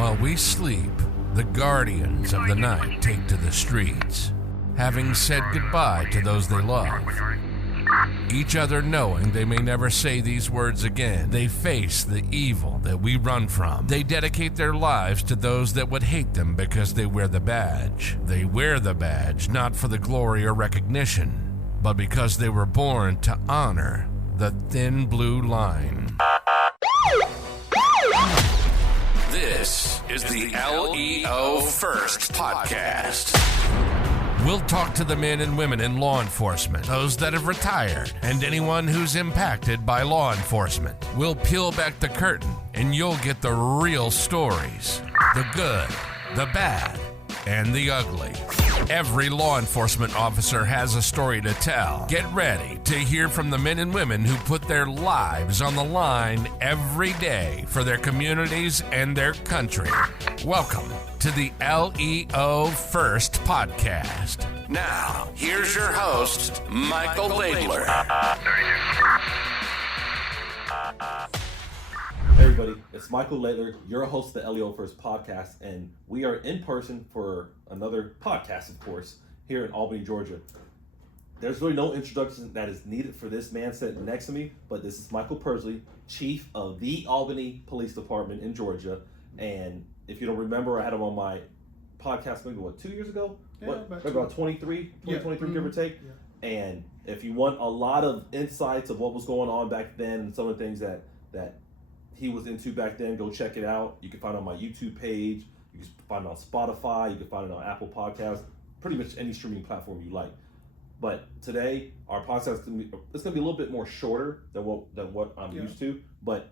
While we sleep, the guardians of the night take to the streets, having said goodbye to those they love. Each other knowing they may never say these words again, they face the evil that we run from. They dedicate their lives to those that would hate them because they wear the badge. They wear the badge not for the glory or recognition, but because they were born to honor the thin blue line. This is the LEO First Podcast. We'll talk to the men and women in law enforcement, those that have retired, and anyone who's impacted by law enforcement. We'll peel back the curtain, and you'll get the real stories. The good, the bad, and the ugly. Every law enforcement officer has a story to tell. Get ready to hear from the men and women who put their lives on the line every day for their communities and their country. Welcome to the LEO First Podcast. Now, here's your host, Michael Laidler. Hey everybody, it's Michael Laidler, your host of the LEO First Podcast, and we are in person for another podcast, of course, here in Albany, Georgia. There's really no introduction that is needed for this man sitting next to me, but this is Michael Persley, Chief of the Albany Police Department in Georgia. And if you don't remember, I had him on my podcast maybe, 2 years ago? Yeah, about 2023, mm-hmm. Give or take. Yeah. And if you want a lot of insights of what was going on back then and some of the things that he was into back then, go check it out. You can find it on my YouTube page. You can find it on Spotify. You can find it on Apple Podcasts. Pretty much any streaming platform you like. But today, our podcast is going to be a little bit more shorter than what I'm used to. But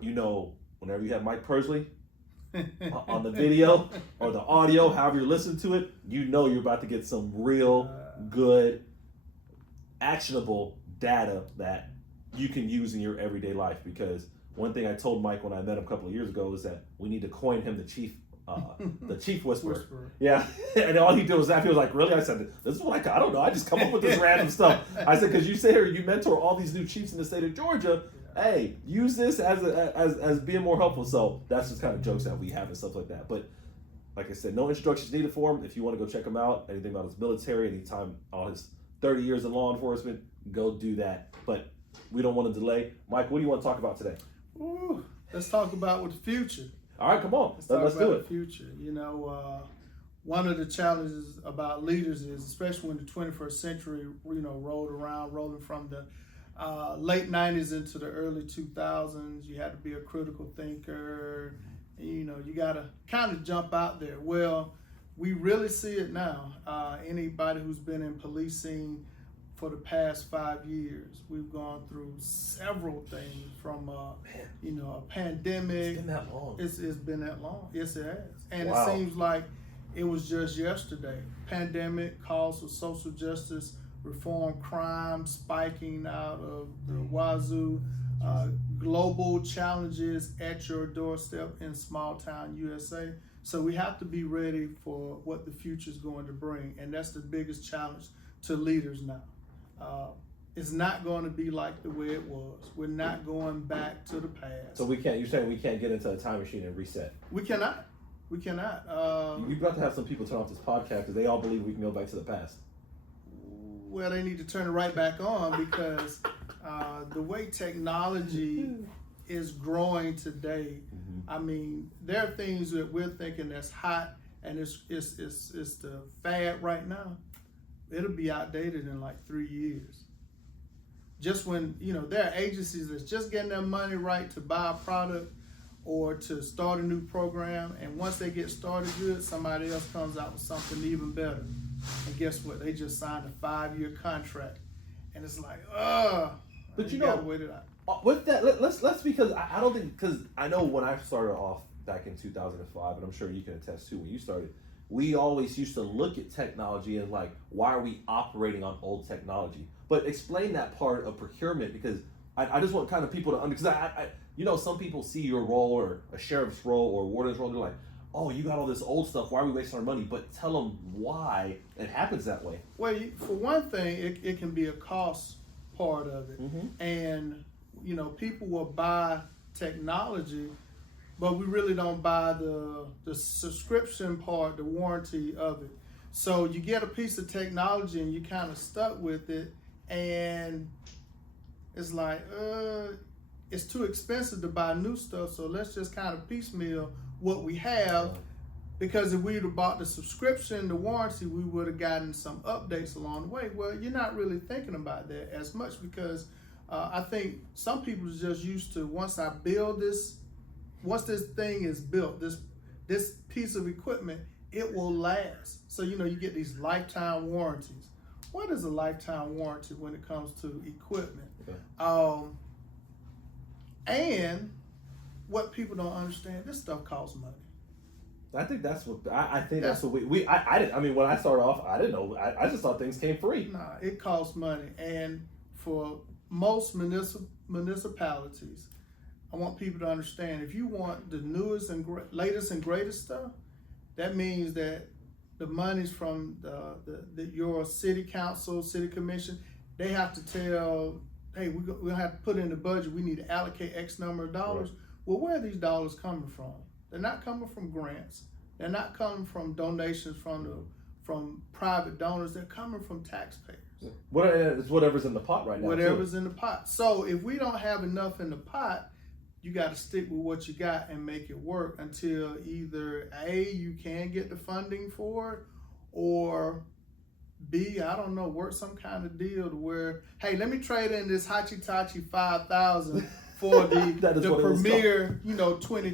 you know, whenever you have Mike Persley on the video or the audio, however you're listening to it, you know you're about to get some real good, actionable data that you can use in your everyday life. Because one thing I told Mike when I met him a couple of years ago is that we need to coin him the chief whisperer. Yeah, and all he did was that. He was like, "Really?" I said, "This is what I don't know. I just come up with this random stuff." I said, "Because you say here you mentor all these new chiefs in the state of Georgia. Hey, use this as being more helpful." So that's just kind of jokes that we have and stuff like that. But like I said, no introductions needed for him. If you want to go check him out, anything about his military, anytime all his 30 years in law enforcement, go do that. But we don't want to delay. Mike, what do you want to talk about today? Ooh, let's talk about the future. All right, come on. Let's talk do about it. The future. You know, one of the challenges about leaders is, especially when the 21st century, rolling from the late 90s into the early 2000s, you had to be a critical thinker. You know, you got to kind of jump out there. Well, we really see it now. Anybody who's been in policing for the past 5 years, we've gone through several things from a pandemic. It's been that long. It's been that long. Yes, it has. And Wow. It seems like it was just yesterday. Pandemic, calls for social justice, reform, crime spiking out of the wazoo, global challenges at your doorstep in small town USA. So we have to be ready for what the future is going to bring. And that's the biggest challenge to leaders now. It's not going to be like the way it was. We're not going back to the past. So you're saying we can't get into a time machine and reset? We cannot. You've got to have some people turn off this podcast because they all believe we can go back to the past. Well, they need to turn it right back on because the way technology is growing today, I mean, there are things that we're thinking that's hot and it's the fad right now. It'll be outdated in like 3 years. Just when, there are agencies that's just getting their money right to buy a product or to start a new program, and once they get started good, somebody else comes out with something even better. And guess what? They just signed a 5-year contract. And it's like, but you gotta wait it out. With that, let's because I don't think, because I know when I started off back in 2005, and I'm sure you can attest to when you started, we always used to look at technology and like, why are we operating on old technology? But explain that part of procurement, because I just want kind of people to understand, because some people see your role or a sheriff's role or a warden's role, they're like, oh, you got all this old stuff, why are we wasting our money? But tell them why it happens that way. Well, for one thing, it can be a cost part of it. And, people will buy technology but we really don't buy the subscription part, the warranty of it. So you get a piece of technology and you kind of stuck with it, and it's like, it's too expensive to buy new stuff, so let's just kind of piecemeal what we have, because if we'd have bought the subscription, the warranty, we would have gotten some updates along the way. Well, you're not really thinking about that as much, because I think some people are just used to, once this thing is built, this piece of equipment, it will last. So, you get these lifetime warranties. What is a lifetime warranty when it comes to equipment? Okay. And what people don't understand, this stuff costs money. I think that's what that's what I didn't. I mean, when I started off, I didn't know. I just thought things came free. Nah, it costs money, and for most municipalities, I want people to understand, if you want the newest and latest and greatest stuff, that means that the monies from your city council, city commission, they have to tell, hey, we'll have to put in the budget, we need to allocate X number of dollars. Right. Well, where are these dollars coming from? They're not coming from grants. They're not coming from donations from private donors. They're coming from taxpayers. It's whatever's in the pot right now. Whatever's in the pot. So if we don't have enough in the pot, you got to stick with what you got and make it work until either A, you can get the funding for it, or B, I don't know, work some kind of deal to where, hey, let me trade in this Hachitachi 5000 for the premier, 20,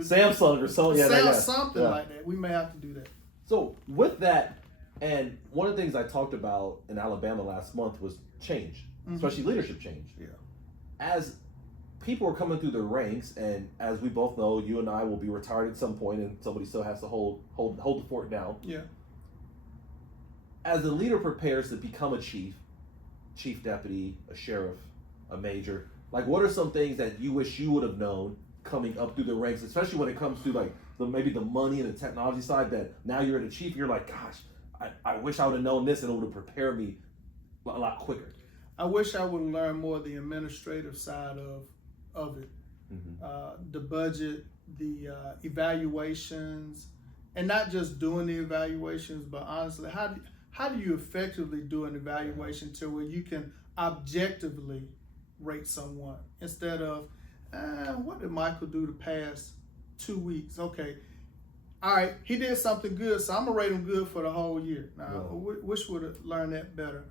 Samsung or so, something like that. We may have to do that. So with that, and one of the things I talked about in Alabama last month was change, especially leadership change. Yeah. As people are coming through the ranks, and as we both know, you and I will be retired at some point, and somebody still has to hold the fort down. Yeah. As the leader prepares to become a chief deputy, a sheriff, a major, like what are some things that you wish you would have known coming up through the ranks, especially when it comes to like maybe the money and the technology side, that now you're at a chief, you're like, gosh, I wish I would have known this and it would have prepared me a lot quicker. I wish I would have learned more of the administrative side of it. The budget, the evaluations, and not just doing the evaluations, but honestly, how do you effectively do an evaluation to where you can objectively rate someone instead of, what did Michael do the past 2 weeks? Okay, all right, he did something good, so I'm gonna rate him good for the whole year. Now, wish would have learned that better.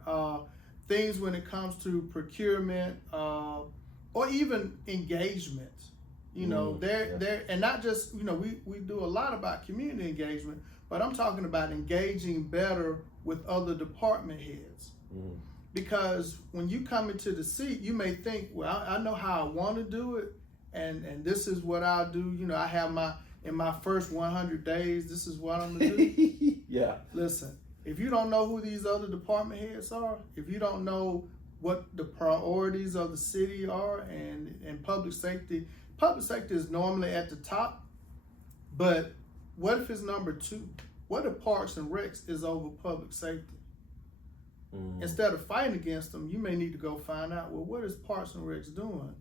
Things when it comes to procurement, or even engagement, there, and not just, we do a lot about community engagement, but I'm talking about engaging better with other department heads. Because when you come into the seat, you may think, well, I know how I want to do it, and this is what I'll do. I have in my first 100 days, this is what I'm gonna do. Yeah. Listen, if you don't know who these other department heads are, if you don't know what the priorities of the city are, and public safety is normally at the top, but what if it's number 2? What if Parks and Recs is over public safety? Instead of fighting against them, you may need to go find out, well, what is Parks and Recs doing?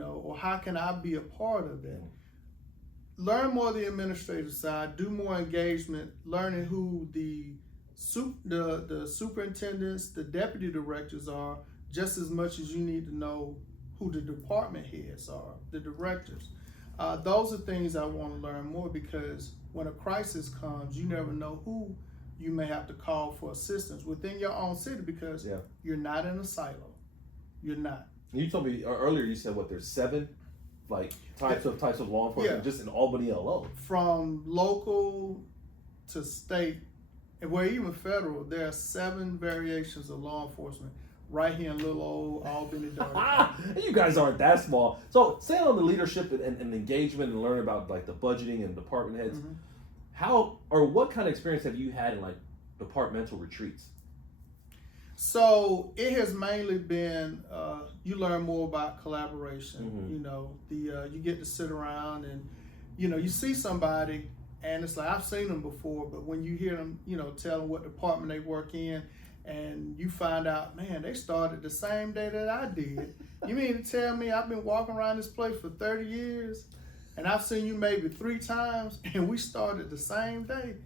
Or how can I be a part of that? Learn more of the administrative side, do more engagement, learning who the superintendents, the deputy directors are, just as much as you need to know who the department heads are, the directors. Those are things I want to learn more, because when a crisis comes, you never know who you may have to call for assistance within your own city, because you're not in a silo. You're not. You told me earlier, you said there's 7 types of law enforcement just in Albany alone. From local to state, and where even federal, there are 7 variations of law enforcement right here in little old Albany. You guys aren't that small. So staying on the leadership and engagement and learning about the budgeting and department heads, what kind of experience have you had in departmental retreats? So it has mainly been, you learn more about collaboration. You get to sit around and, you see somebody and it's like, I've seen them before, but when you hear them, tell them what department they work in, and you find out, man, they started the same day that I did. You mean to tell me I've been walking around this place for 30 years and I've seen you maybe 3 times, and we started the same day,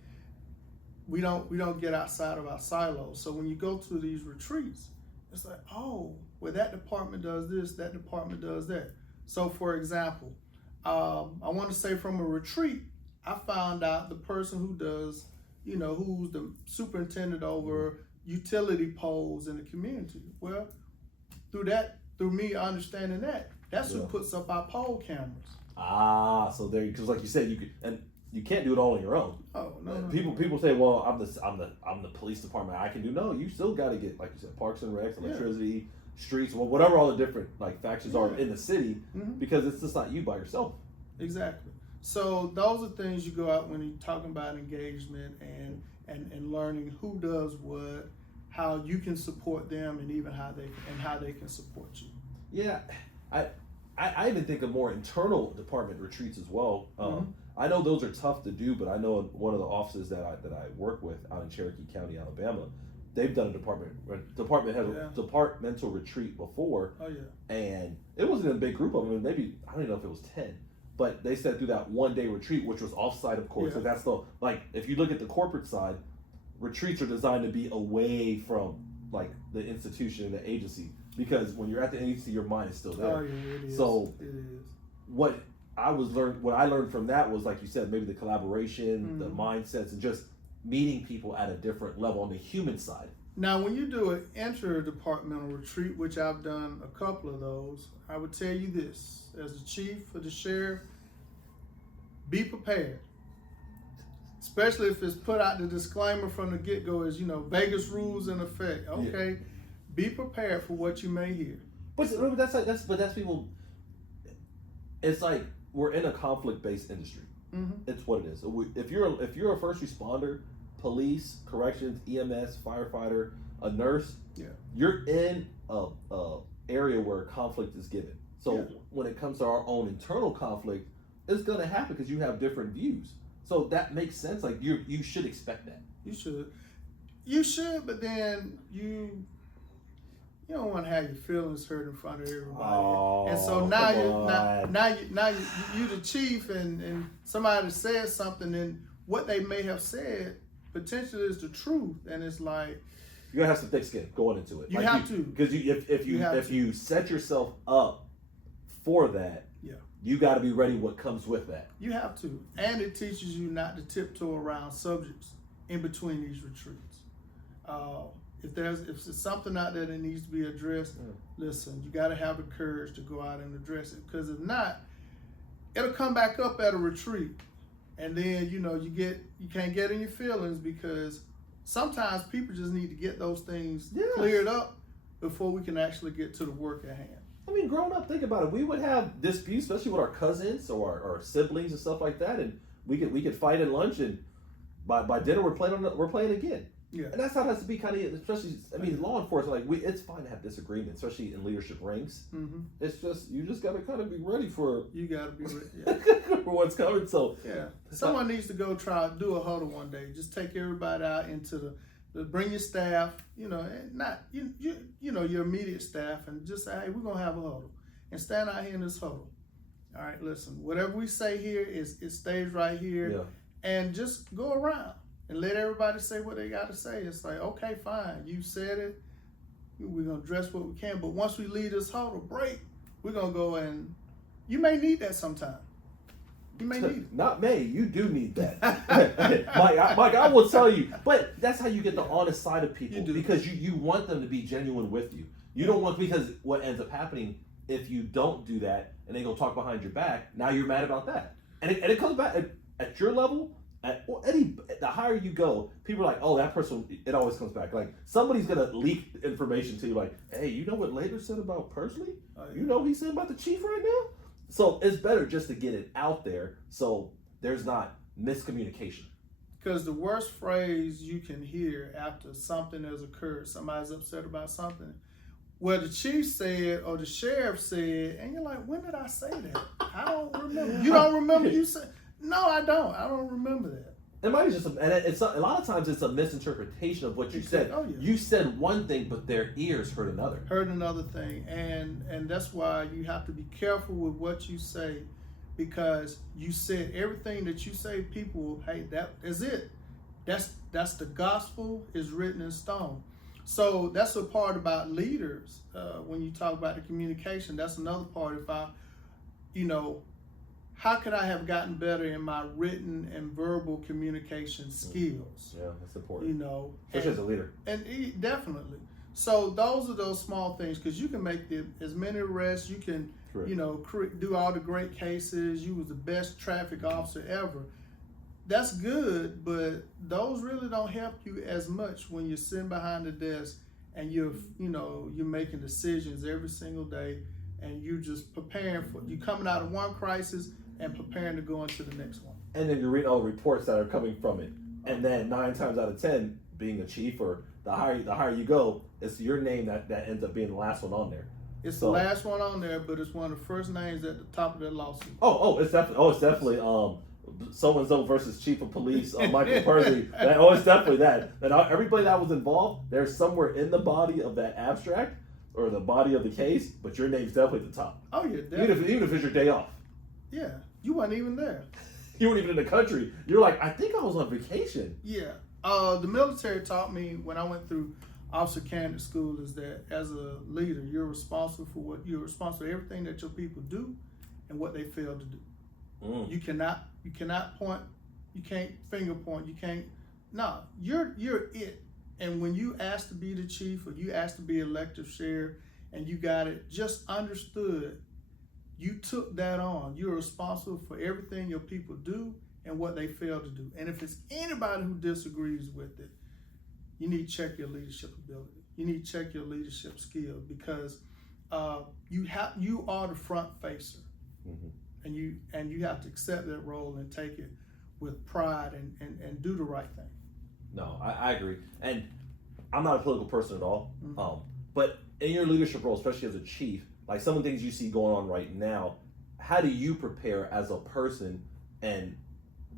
we don't get outside of our silos. So when you go to these retreats, it's like, oh, well, that department does this, that department does that. So for example, I want to say from a retreat, I found out the person who does, who's the superintendent over utility poles in the community. Well, through me understanding that's who puts up our pole cameras. So there, because like you said, you can't do it all on your own. Oh no. People say, well, I'm the police department. I can do. No, you still got to get, like you said, parks and recs, electricity, streets, well, whatever all the different factions are in the city, because it's just not you by yourself. Exactly. So those are things you go out when you're talking about engagement and learning who does what, how you can support them, and even how they can support you. Yeah, I even think of more internal department retreats as well. I know those are tough to do, but I know one of the offices that I work with out in Cherokee County, Alabama, they've done a departmental retreat before. Oh yeah. And it wasn't a big group of them. Maybe, I don't even know if it was 10. But they said through that 1-day retreat, which was off-site, of course. So that's if you look at the corporate side, retreats are designed to be away from the institution and the agency, because when you're at the agency, your mind is still there. Oh yeah, it is. So it is. What I learned from that was, like you said, maybe the collaboration, the mindsets, and just meeting people at a different level on the human side. Now, when you do an interdepartmental retreat, which I've done a couple of those, I would tell you this: as the chief or the sheriff, be prepared. Especially if it's put out the disclaimer from the get-go is, Vegas rules in effect. Okay, be prepared for what you may hear. But that's people. It's like we're in a conflict-based industry. It's what it is. If you're a first responder, police, corrections, EMS, firefighter, a nurse, you're in a area where conflict is given. So when it comes to our own internal conflict, it's gonna happen because you have different views. So that makes sense. Like you should expect that. You should, but then you don't want to have your feelings hurt in front of everybody. Oh, and so now you the chief, and somebody says something, and what they may have said potentially is the truth, and it's like you gotta have some thick skin going into it. You have to, because if you set yourself up for that, you got to be ready what comes with that. You have to, and it teaches you not to tiptoe around subjects in between these retreats. If it's something out there that needs to be addressed, listen, you got to have the courage to go out and address it, because if not, it'll come back up at a retreat, and then you can't get in your feelings, because sometimes people just need to get those things cleared up before we can actually get to the work at hand. I mean, growing up, think about it. We would have disputes, especially with our cousins or our siblings and stuff like that, and we could fight at lunch, and by dinner we're playing again. Yeah. And that's how it has to be, kind of, especially. I mean, law enforcement, it's fine to have disagreements, especially in leadership ranks. It's just you just got to kind of be ready for. You got to be ready for what's coming. So someone needs to go try to do a huddle one day. Just take everybody out into bring your staff, and not your immediate staff, and just say, hey, we're gonna have a huddle and stand out here in this huddle. All right, listen, whatever we say here it stays right here, and just go around and let everybody say what they got to say. It's like, okay, fine, you said it. We're gonna address what we can, but once we leave this huddle break, we're gonna go, and you may need that sometime. You may need it. Not May, you do need that. Mike, I will tell you. But that's how you get the honest side of people. Because you want them to be genuine with you. You don't want, because what ends up happening if you don't do that and they go talk behind your back, now you're mad about that. And it comes back at your level, the higher you go, people are like, oh, that person, it always comes back. Like somebody's gonna leak information to you, like, hey, you know what Later said about Persley? You know what he said about the chief right now? So it's better just to get it out there so there's not miscommunication. Because the worst phrase you can hear after something has occurred, somebody's upset about something, well, the chief said or the sheriff said, and you're like, when did I say that? I don't remember. You don't remember you said? No, I don't. I don't remember that. It might be just a lot of times it's a misinterpretation of what you said. Oh, yeah. You said one thing, but their ears heard another. Heard another thing, and that's why you have to be careful with what you say, because you said everything that you say, people, hey, that is it. That's the gospel is written in stone. So that's a part about leaders. When you talk about the communication, that's another part. If I, how could I have gotten better in my written and verbal communication skills? Yeah, that's important. Especially as a leader. And definitely. So those are those small things, because you can make as many arrests, you can, do all the great cases. You was the best traffic officer ever. That's good, but those really don't help you as much when you're sitting behind the desk and you're making decisions every single day, and you're just preparing you're coming out of one crisis and preparing to go into the next one. And then you're reading all the reports that are coming from it. And then 9 times out of 10, being a chief or the higher you go, it's your name that ends up being the last one on there. It's the last one on there, but it's one of the first names at the top of that lawsuit. It's definitely so-and-so versus chief of police, Michael Persley. It's definitely that. And everybody that was involved, they're somewhere in the body of that abstract or the body of the case, but your name's definitely at the top. Oh, yeah, definitely. Even if it's your day off. Yeah, you weren't even there. You weren't even in the country. You're like, I think I was on vacation. Yeah. The military taught me when I went through officer candidate school is that as a leader, you're responsible for everything that your people do and what they fail to do. You cannot point, you can't finger point, you're it. And when you asked to be the chief or you asked to be elective sheriff and you got it just understood, you took that on. You're responsible for everything your people do and what they fail to do. And if it's anybody who disagrees with it, you need to check your leadership ability. You need to check your leadership skill, because you are the front facer. And you have to accept that role and take it with pride and do the right thing. No, I agree. And I'm not a political person at all. But in your leadership role, especially as a chief, like some of the things you see going on right now, how do you prepare as a person and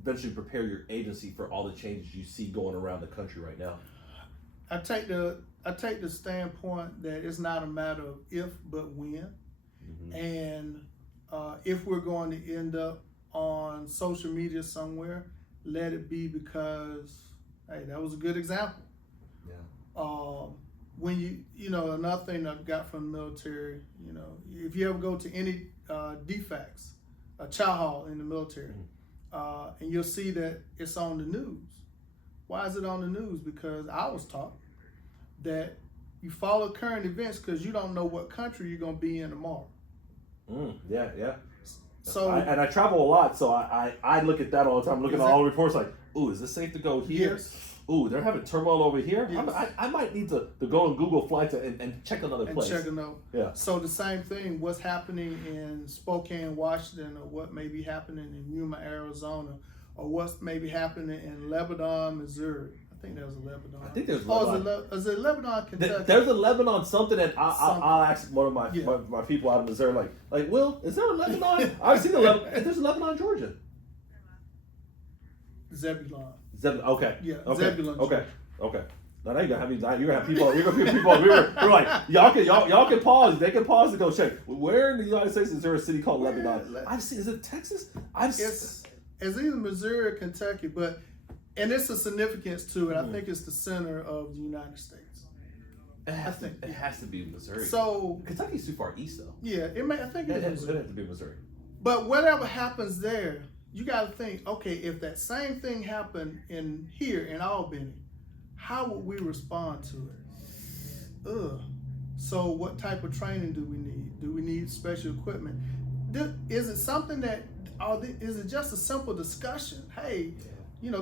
eventually prepare your agency for all the changes you see going around the country right now? I take the standpoint that it's not a matter of if but when. And if we're going to end up on social media somewhere, let it be because, hey, that was a good example. Yeah. When another thing I got from the military, if you ever go to any DFACs, a chow hall in the military, and you'll see that it's on the news. Why is it on the news? Because I was taught that you follow current events because you don't know what country you're going to be in tomorrow. Yeah. So I travel a lot, so I look at that all the time. Looking at all the reports, like, ooh, is this safe to go here? Yes. Ooh, they're having turmoil over here. Yes. I might need to go and Google flights and check another place. And check a note. Yeah. So the same thing, what's happening in Spokane, Washington, or what may be happening in Yuma, Arizona, or what's maybe happening in Lebanon, Missouri. I think there's a Lebanon. I think there's Lebanon. Is it Lebanon, Kentucky? There's a Lebanon something, and I'll ask one of my people out of Missouri, like, Will, is there a Lebanon? I've seen a Lebanon. There's a Lebanon, Georgia. Zebulon. Okay. Yeah. Okay. Zebulon. Okay. Now you're gonna have people. You're gonna have people. We're like, y'all can pause. They can pause to go check. Where in the United States is there a city called Lebanon? I've seen. Is it Texas? It's either Missouri or Kentucky, and it's a significance to it. I think it's the center of the United States. It has to be Missouri. So Kentucky's too far east, though. Yeah, I think it is. It has to be Missouri. But whatever happens there, you got to think. Okay, if that same thing happened here in Albany, how would we respond to it? So what type of training do we need? Do we need special equipment? Is it something is it just a simple discussion? Hey,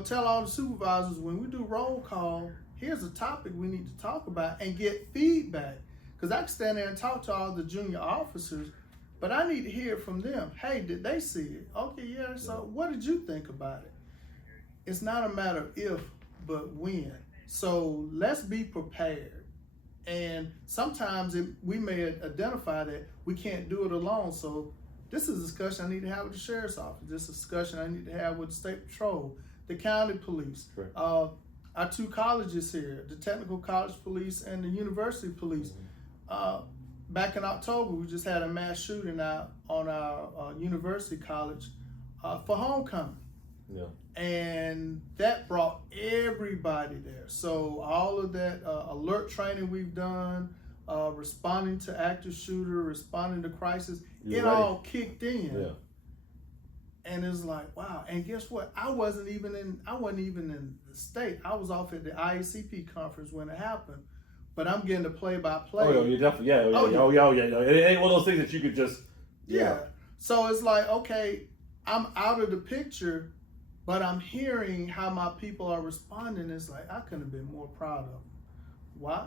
tell all the supervisors when we do roll call, here's a topic we need to talk about and get feedback. Because I can stand there and talk to all the junior officers, but I need to hear from them. Hey, did they see it? Okay, yeah, so what did you think about it? It's not a matter of if, but when. So let's be prepared. And sometimes we may identify that we can't do it alone. So this is a discussion I need to have with the sheriff's office. This is a discussion I need to have with the state patrol, the county police, our 2 colleges here, the technical college police and the university police. back in October, we just had a mass shooting out on our university college for homecoming. Yeah. And that brought everybody there. So all of that alert training we've done, responding to active shooter, responding to crisis, it all kicked in. Yeah. And it's like, wow. And guess what? I wasn't even in the state. I was off at the IACP conference when it happened. But I'm getting to play by play. Oh, you definitely, yeah. It ain't one of those things that you could just, yeah. So it's like, okay, I'm out of the picture, but I'm hearing how my people are responding. It's like, I couldn't have been more proud of them. Why?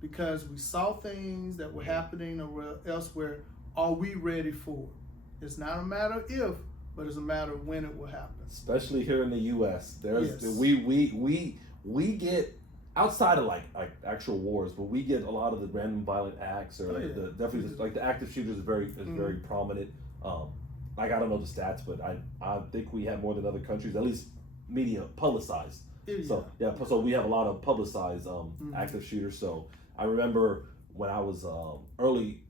Because we saw things that were happening elsewhere. Are we ready for it? It's not a matter of if, but it's a matter of when it will happen. Especially here in the U.S. There's Yes. we get, outside of like actual wars, but we get a lot of the random violent acts, or definitely like the active shooters is very prominent. Like, I don't know the stats, but I think we have more than other countries, at least media publicized. So so we have a lot of publicized active shooters. So I remember when I was early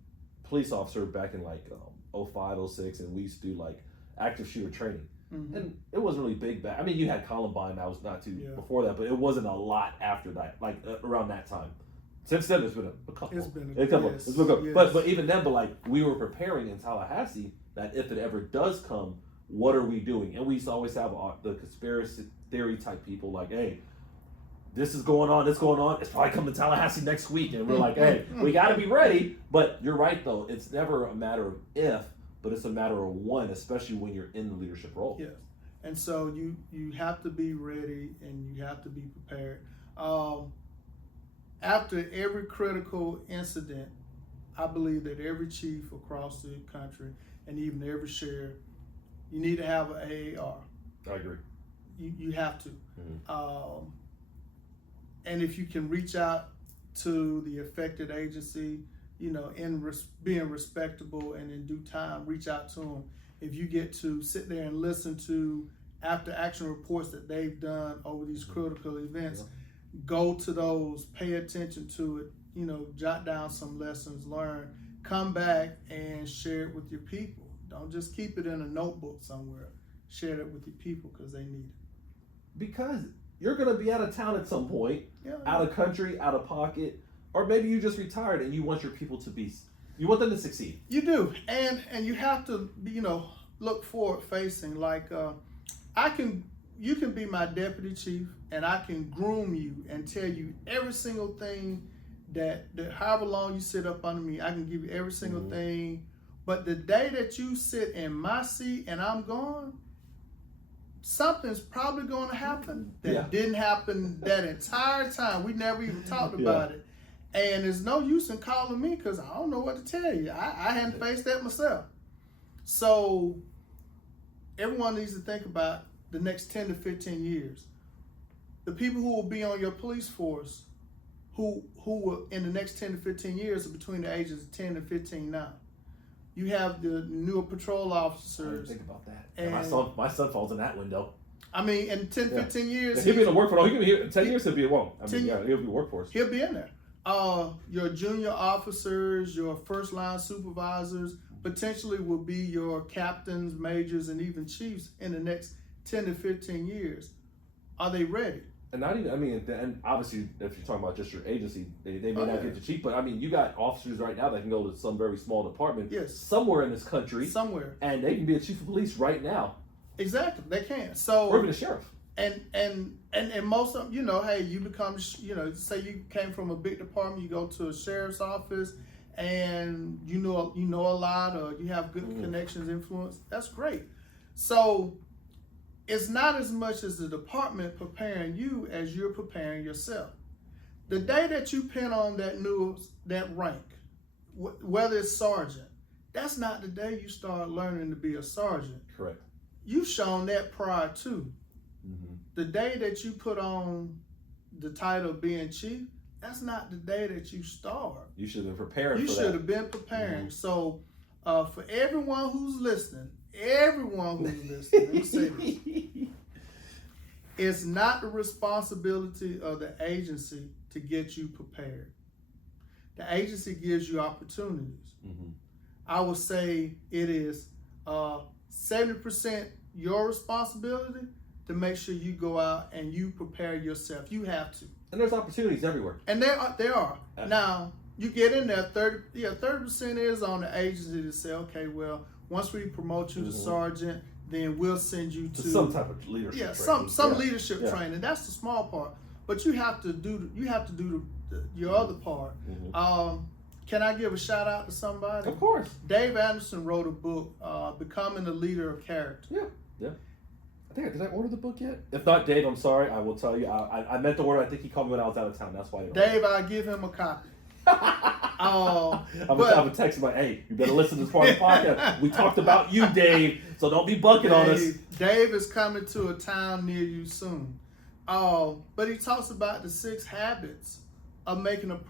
police officer back in like 05, 06, and we used to do like active shooter training. And it wasn't really big back. I mean, you had Columbine, that was not too before that, but it wasn't a lot after that, like around that time. Since then, there's been a couple. It's been a couple. Yes, Yes. But even then, like, we were preparing in Tallahassee that if it ever does come, what are we doing? And we used to always have the conspiracy theory type people like, hey, this is going on, it's probably coming to Tallahassee next week. And we're like, hey, we got to be ready. But you're right, though. It's never a matter of if, but it's a matter of when, especially when you're in the leadership role. Yes. And so you have to be ready and you have to be prepared. After every critical incident, I believe that every chief across the country and even every sheriff, you need to have an AAR. I agree. You have to. And if you can reach out to the affected agency, being respectable and in due time, reach out to them. If you get to sit there and listen to after action reports that they've done over these critical events, go to those, pay attention to it, jot down some lessons learned, come back and share it with your people. Don't just keep it in a notebook somewhere. Share it with your people because they need it. Because you're going to be out of town at some point, out of country, out of pocket, or maybe you just retired and you want your people to be, you want them to succeed. You do. And you have to, look forward facing. Like, you can be my deputy chief and I can groom you and tell you every single thing that however long you sit up under me, I can give you every single thing. But the day that you sit in my seat and I'm gone, something's probably going to happen that didn't happen that entire time. We never even talked about it. And there's no use in calling me because I don't know what to tell you. I hadn't faced that myself. So everyone needs to think about the next 10 to 15 years. The people who will be on your police force who will in the next 10 to 15 years are between the ages of 10 and 15 now. You have the newer patrol officers. I didn't think about that. And my son falls in that window. I mean, in 10, 15 years. He'll be in the workforce. He can be here in 10 years. He'll be he'll be workforce. He'll be in there. Your junior officers, your first line supervisors, potentially will be your captains, majors, and even chiefs in the next 10 to 15 years. Are they ready? And not even, and obviously, if you're talking about just your agency, they may not get the chief, but you got officers right now that can go to some very small department somewhere in this country. Somewhere. And they can be a chief of police right now. Exactly, they can. So, or even a sheriff. And most of them, hey, you become, say you came from a big department, you go to a sheriff's office, and you know a lot, or you have good connections, influence. That's great. So it's not as much as the department preparing you as you're preparing yourself. The day that you pin on that rank, whether it's sergeant, that's not the day you start learning to be a sergeant. Correct. You've shown that prior too. The day that you put on the title of being chief, that's not the day that you start. You should have been preparing for that. You should have been preparing. So for everyone who's listening, let me say this. It's not the responsibility of the agency to get you prepared. The agency gives you opportunities. Mm-hmm. I would say it is 70% your responsibility to make sure you go out and you prepare yourself. You have to. And there's opportunities everywhere. And there are. Now, you get in there, 30% is on the agency to say, okay, well, once we promote you to sergeant, then we'll send you to some type of leadership training. some leadership training. That's the small part. But you have to do your other part. Mm-hmm. Can I give a shout out to somebody? Of course. Dave Anderson wrote a book, Becoming a Leader of Character. Yeah. Did I order the book yet? If not, Dave, I'm sorry. I will tell you. I meant to order. I think he called me when I was out of town. That's why. Dave, I'll give him a copy. I'm a text like, hey, you better listen to this part of the podcast. We talked about you, Dave, so don't be bucking on us. Dave is coming to a town near you soon. But he talks about the 6 habits of making of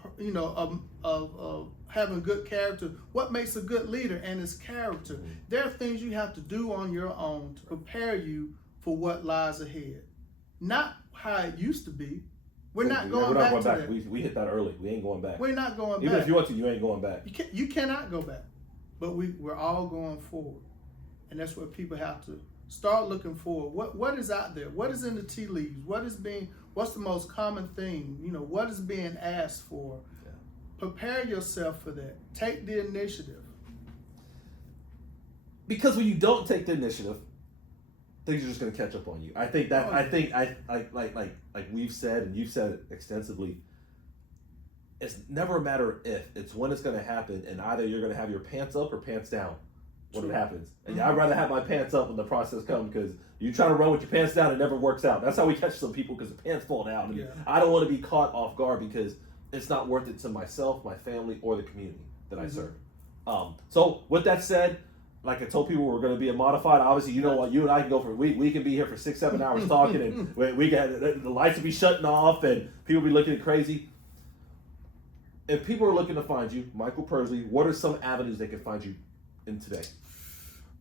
having good character. What makes a good leader, and it's character. Mm-hmm. There are things you have to do on your own to prepare you for what lies ahead. Not how it used to be. We're not going back to that. We hit that early. We ain't going back. We're not going back. Even if you want to, you ain't going back. You cannot go back. But we're all going forward. And that's what people have to start looking forward. What is out there? What is in the tea leaves? What's the most common thing? What is being asked for? Yeah. Prepare yourself for that. Take the initiative. Because when you don't take the initiative, things are just going to catch up on you. I think that like we've said and you've said it extensively. It's never a matter of if; it's when it's going to happen, and either you're going to have your pants up or pants down when it happens. And I'd rather have my pants up when the process comes, because you try to run with your pants down, it never works out. That's how we catch some people, because the pants fall down. And I don't want to be caught off guard, because it's not worth it to myself, my family, or the community that I serve. So with that said, like I told people, we're going to be a modified. Obviously, you know what? You and I can go for we can be here for 6-7 hours talking, and we got the lights will be shutting off, and people will be looking crazy. If people are looking to find you, Michael Persley, what are some avenues they can find you in today?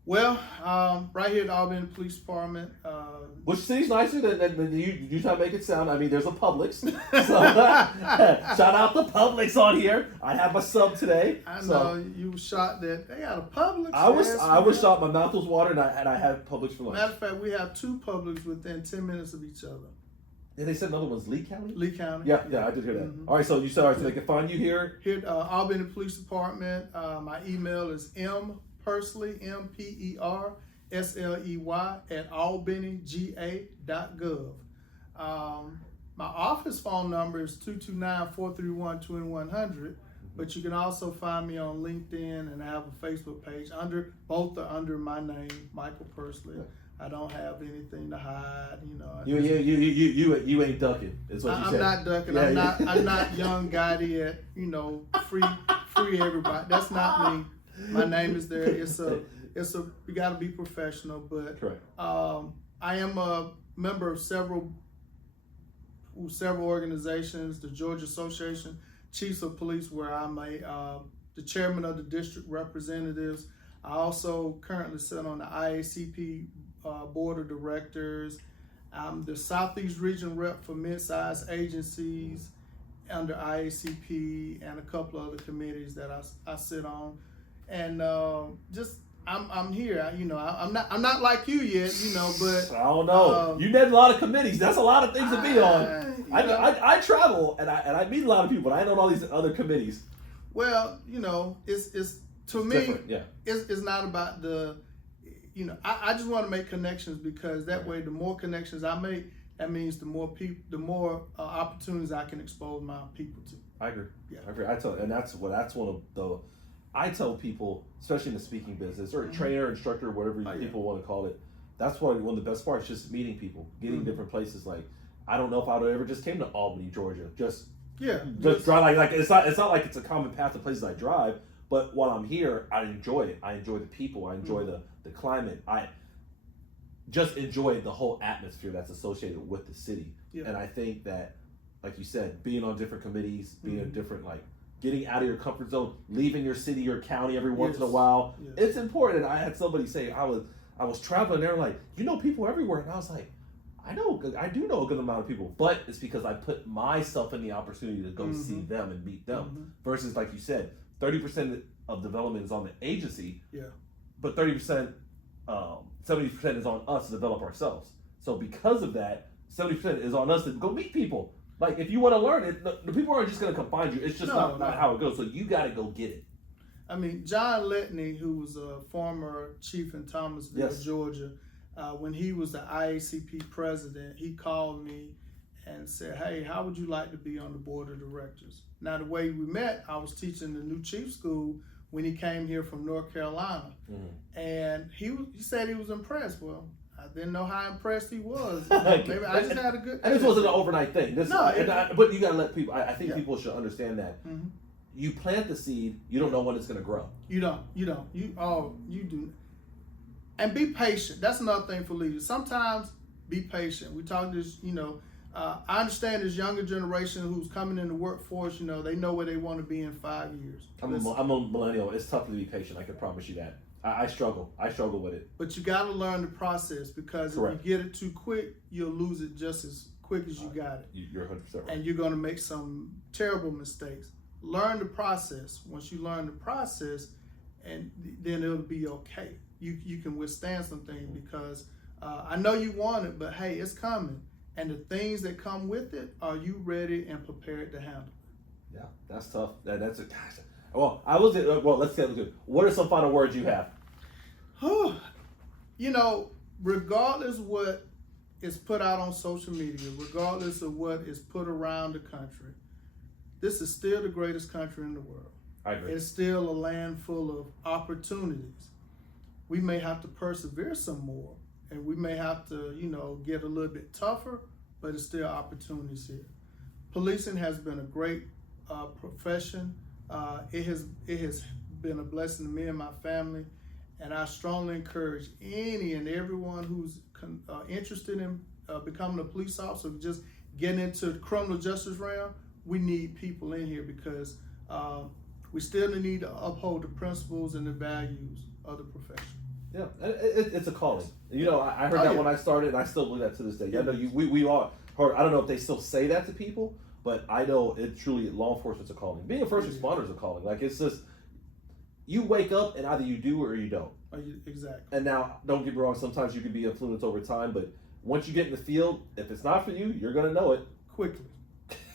Well, right here at the Albany Police Department. Which city's nicer than you try to make it sound? I mean, there's a Publix. So, shout out the Publix on here. I have my sub today. I know you shot that. They got a Publix. I was shot. My mouth was watering, and I had Publix for lunch. Matter of fact, we have 2 Publix within 10 minutes of each other. And they said another one's Lee County? Lee County. Yeah, I did hear that. Mm-hmm. All right, so you said, so they can find you here? Here at Albany Police Department. My email is Persley, MPERSLEY at albanyga.gov. My office phone number is 229-431-2100, but you can also find me on LinkedIn, and I have a Facebook page. Both are under my name, Michael Persley. Yeah. I don't have anything to hide, You ain't ducking. Is what you said. I'm not ducking. Yeah, I'm not young Gotti at free everybody. That's not me. My name is there. It's a. We got to be professional, but correct. I am a member of several organizations, the Georgia Association Chiefs of Police, where I'm the chairman of the district representatives. I also currently sit on the IACP board of directors. I'm the Southeast Region rep for mid-sized agencies under IACP and a couple of other committees that I sit on. And I'm here. I'm not like you yet, but I don't know. You named a lot of committees. That's a lot of things to be on. I travel and I meet a lot of people, but I know all these other committees. Well, it's to me, yeah. It's not about the, I just want to make connections, because that way, the more connections I make, that means the more opportunities I can expose my people to. I agree. Yeah. I agree. That's one of the. I tell people, especially in the speaking business or trainer, instructor, whatever people want to call it. That's probably one of the best parts, just meeting people, getting different places. Like, I don't know if I would ever just came to Albany, Georgia. Just drive like it's not like it's a common path to places I drive. But while I'm here, I enjoy it. I enjoy the people. I enjoy the climate. I just enjoy the whole atmosphere that's associated with the city. Yeah. And I think that, like you said, being on different committees, being in different, getting out of your comfort zone, leaving your city or county every once in a while, it's important. And I had somebody say, I was traveling, they were like, people everywhere. And I was like, I do know a good amount of people, but it's because I put myself in the opportunity to go see them and meet them. Versus, like you said, 30% of development is on the agency. Yeah. But 70% is on us to develop ourselves. So because of that, 70% is on us to go meet people. Like, if you want to learn it, the people aren't just going to come find you. It's just not how it goes. So you got to go get it. I mean, John Letney, who was a former chief in Thomasville, Georgia, when he was the IACP president, he called me and said, hey, how would you like to be on the board of directors? Now, the way we met, I was teaching the new chief school when he came here from North Carolina. And he said he was impressed. Well, I didn't know how impressed he was. Maybe I just had a good... And this wasn't an overnight thing. But you got to let people... I think people should understand that. You plant the seed, you don't know when it's going to grow. You don't. You do. And be patient. That's another thing for leaders. Sometimes be patient. We talk this, I understand this younger generation who's coming in the workforce, they know where they want to be in 5 years. I'm a millennial. It's tough to be patient. I can promise you that. I struggle. I struggle with it. But you got to learn the process, because if you get it too quick, you'll lose it just as quick as you got it. You're 100% right. And you're going to make some terrible mistakes. Learn the process. Once you learn the process, and then it'll be okay. You can withstand some things, because I know you want it, but hey, it's coming. And the things that come with it, are you ready and prepared to handle? Yeah, that's tough. That's it. Well, let's get into it. What are some final words you have? Regardless what is put out on social media, regardless of what is put around the country, this is still the greatest country in the world. I agree. It's still a land full of opportunities. We may have to persevere some more, and we may have to, get a little bit tougher, but it's still opportunities here. Policing has been a great profession. It has been a blessing to me and my family, and I strongly encourage any and everyone who's interested in becoming a police officer, just getting into the criminal justice realm. We need people in here, because we still need to uphold the principles and the values of the profession. Yeah, it's a calling. I heard that when I started, and I still believe that to this day. I know we all heard. I don't know if they still say that to people, but I know it truly, law enforcement's a calling. Being a first responder is a calling. Like, it's just, you wake up and either you do or you don't. Exactly. And now, don't get me wrong, sometimes you can be influenced over time, but once you get in the field, if it's not for you, you're gonna know it quickly.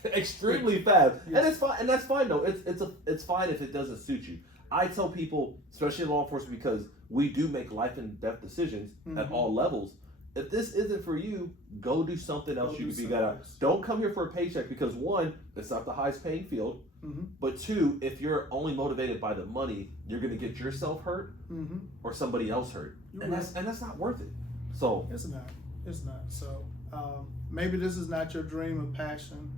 Extremely fast. Yes. And it's fine, and that's fine though. It's fine if it doesn't suit you. I tell people, especially in law enforcement, because we do make life and death decisions at all levels. If this isn't for you, go do something else you can be good at. Don't come here for a paycheck, because one, it's not the highest paying field. But two, if you're only motivated by the money, you're going to get yourself hurt or somebody else hurt, and that's not worth it. So it's not. So maybe this is not your dream or passion.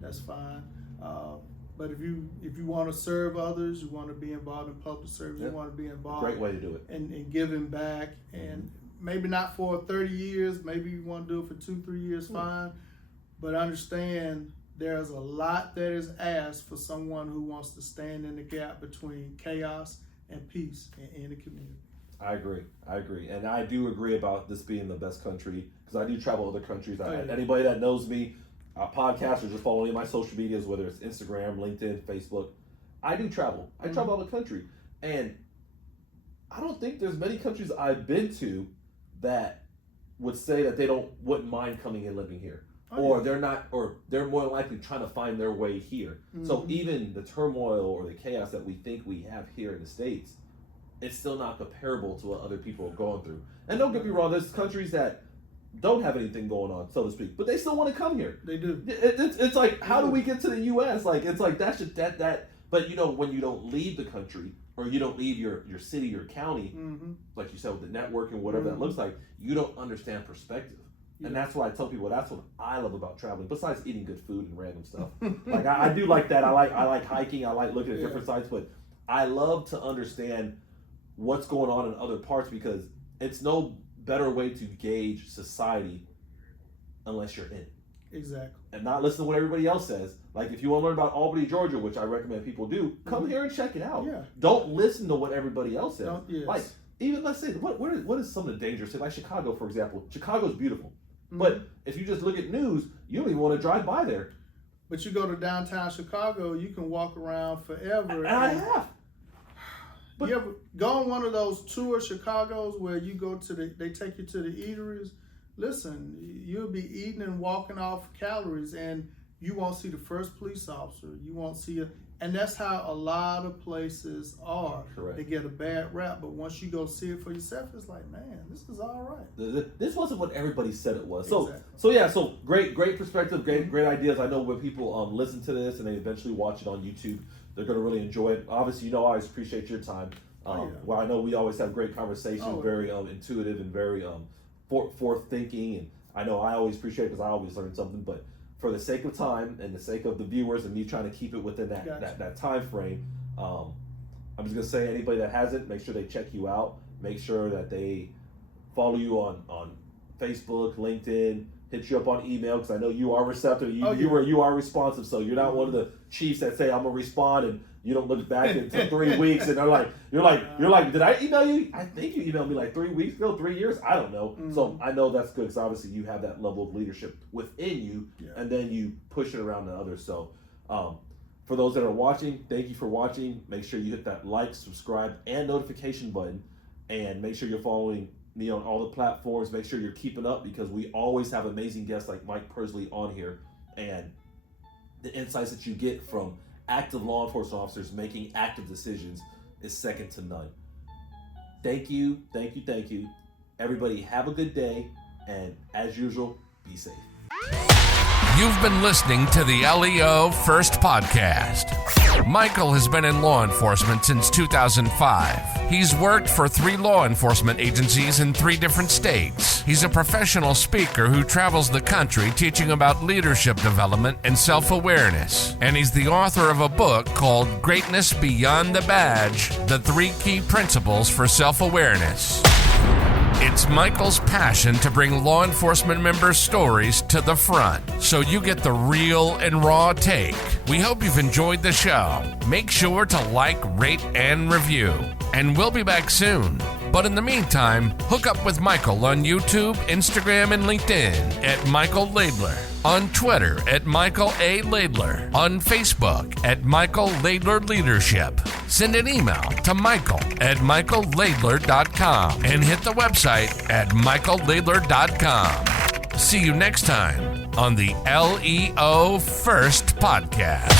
That's fine. But if you want to serve others, you want to be involved in public service, you want to be involved. Great way to do it. And giving back, and maybe not for 30 years, maybe you want to do it for 2-3 years, fine. But understand, there's a lot that is asked for someone who wants to stand in the gap between chaos and peace in the community. I agree. And I do agree about this being the best country, because I do travel other countries. Anybody that knows me, podcasts, or just follow me on my social medias, whether it's Instagram, LinkedIn, Facebook, I do travel. I travel all the country. And I don't think there's many countries I've been to that would say that they wouldn't mind coming and living here. They're more likely trying to find their way here. So even the turmoil or the chaos that we think we have here in the States, it's still not comparable to what other people are going through. And don't get me wrong, there's countries that don't have anything going on, so to speak, but they still want to come here. They do. It's like, how do we get to the U.S.? Like, it's like that's just that. But when you don't leave the country, or you don't leave your city or county, like you said, with the network and whatever that looks like, you don't understand perspective. And that's why I tell people, that's what I love about traveling, besides eating good food and random stuff. Like, I do like that. I like hiking. I like looking at different sites, but I love to understand what's going on in other parts, because it's no better way to gauge society unless you're in it. Exactly. And not listen to what everybody else says. Like, if you want to learn about Albany, Georgia, which I recommend people do, come here and check it out. Yeah. Don't listen to what everybody else says. Like, even let's say, what is some of the dangerous things? Like Chicago, for example. Chicago's beautiful. But if you just look at news, you don't even want to drive by there. But you go to downtown Chicago, you can walk around forever. And I have. But you ever go on one of those tour Chicago's where you go to they take you to the eateries? Listen, you'll be eating and walking off calories, and you won't see the first police officer. You won't see and that's how a lot of places are. Correct. They get a bad rap, but once you go see it for yourself, it's like, man, this is all right. This wasn't what everybody said it was. Exactly. So great perspective, great ideas. I know when people listen to this and they eventually watch it on YouTube, they're going to really enjoy it. Obviously, I always appreciate your time. Well, I know we always have great conversations, very intuitive and very forth thinking, and I know I always appreciate it because I always learn something. But for the sake of time and the sake of the viewers and me trying to keep it within that time frame, I'm just gonna say anybody that hasn't, make sure they check you out. Make sure that they follow you on Facebook, LinkedIn, hit you up on email because I know you are receptive. You are responsive, so you're not one of the chiefs that say I'm gonna respond and you don't look back until 3 weeks and you're like, did I email you? I think you emailed me like 3 weeks ago, 3 years. I don't know. So I know that's good because obviously you have that level of leadership within you, and then you push it around to others. So for those that are watching, thank you for watching. Make sure you hit that like, subscribe, and notification button, and make sure you're following me on all the platforms. Make sure you're keeping up because we always have amazing guests like Mike Persley on here, and the insights that you get from active law enforcement officers making active decisions is second to none. Thank you. Everybody have a good day, and as usual, be safe. You've been listening to the LEO First Podcast. Michael has been in law enforcement since 2005. He's worked for 3 law enforcement agencies in 3 different states. He's a professional speaker who travels the country teaching about leadership development and self-awareness. And he's the author of a book called Greatness Beyond the Badge: The 3 Key Principles for Self-Awareness. It's Michael's passion to bring law enforcement members' stories to the front, so you get the real and raw take. We hope you've enjoyed the show. Make sure to like, rate, and review. And we'll be back soon. But in the meantime, hook up with Michael on YouTube, Instagram, and LinkedIn at Michael Laidler, on Twitter at Michael A. Laidler, on Facebook at Michael Laidler Leadership. Send an email to michael@michaellaidler.com and hit the website at michaellaidler.com. See you next time on the LEO First Podcast.